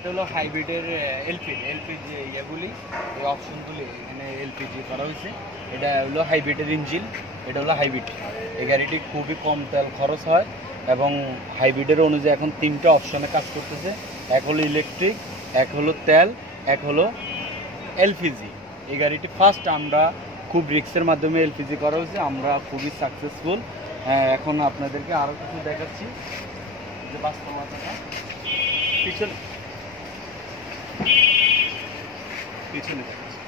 এটা হলো হাইব্রিডের এলপিজি ইয়েগুলি, এই অপশনগুলি এখানে এলপিজি করা হয়েছে। এটা হলো হাইব্রিডের ইঞ্জিন, এটা হলো হাইব্রিড। এই গাড়িটি খুবই কম তেল খরচ হয় এবং হাইব্রিডের অনুযায়ী এখন 3টা অপশনে কাজ করতেছে। এক হলো ইলেকট্রিক, এক হলো তেল, এক হলো এলপিজি। এই গাড়িটি ফার্স্ট আমরা খুব রিক্সের মাধ্যমে এলপিজি করা হয়েছে, আমরা খুবই সাকসেসফুল। এখন আপনাদেরকে আরও কিছু দেখাচ্ছি যে বাস্তবতাটা। পিছনে পিছনে দেখাচ্ছি।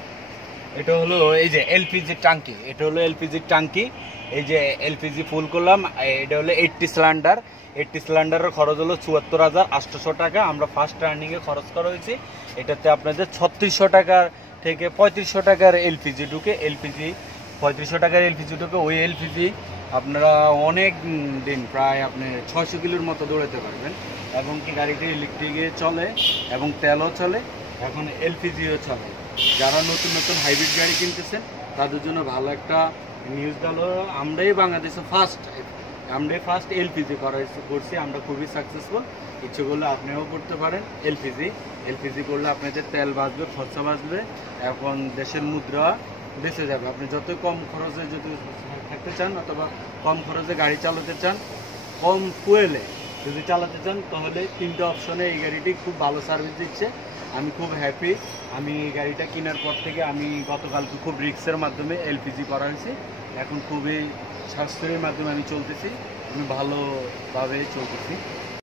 এটা হলো এই যে এলপিজি ট্যাঙ্কি, এটা হলো এলপিজি ট্যাঙ্কি। এই যে এলপিজি ফুল করলাম, এটা হলো 80 সিলিন্ডার। 80 সিলিন্ডারের খরচ হলো ৭৪,৮০০ টাকা। আমরা ফার্স্ট টার্নিংয়ে খরচ করা হয়েছে। এটাতে আপনাদের ৩৬০০ টাকা থেকে ৩৫০০ টাকার এলপিজি ঢুকে, ৩৫০০ টাকার এলপিজি ঢুকে। ওই এলপিজি আপনারা অনেক দিন, প্রায় আপনি ৬০০ কিলোর মতো দৌড়াতে পারবেন। এবং কি গাড়িটি ইলেকট্রিকে চলে এবং তেলও চলে, এখন এলপিজিও চলে। যারা নতুন নতুন হাইব্রিড গাড়ি কিনতেছেন তাদের জন্য ভালো একটা নিউজ হলো, আমরাই বাংলাদেশে ফার্স্ট এলপিজি করছি। আমরা খুবই সাকসেসফুল। ইচ্ছে করলে আপনিও করতে পারেন এলপিজি করলে আপনাদের তেল বাঁচবে, খরচা বাঁচবে, এখন দেশের মুদ্রা বেঁচে যাবে। আপনি যত কম খরচে যদি থাকতে চান অথবা কম খরচে গাড়ি চালাতে চান, কম ফুয়েলে যদি চালাতে চান, তাহলে 3টা অপশনে এই গাড়িটি খুব ভালো সার্ভিস দিচ্ছে। আমি খুব হ্যাপি। আমি এই গাড়িটা কেনার পর থেকে আমি গতকালকে খুব রিক্সের মাধ্যমে এলপিজি করা হয়েছে। এখন খুবই সাশ্রয়ের মাধ্যমে আমি চলতেছি, আমি ভালোভাবে চলতেছি।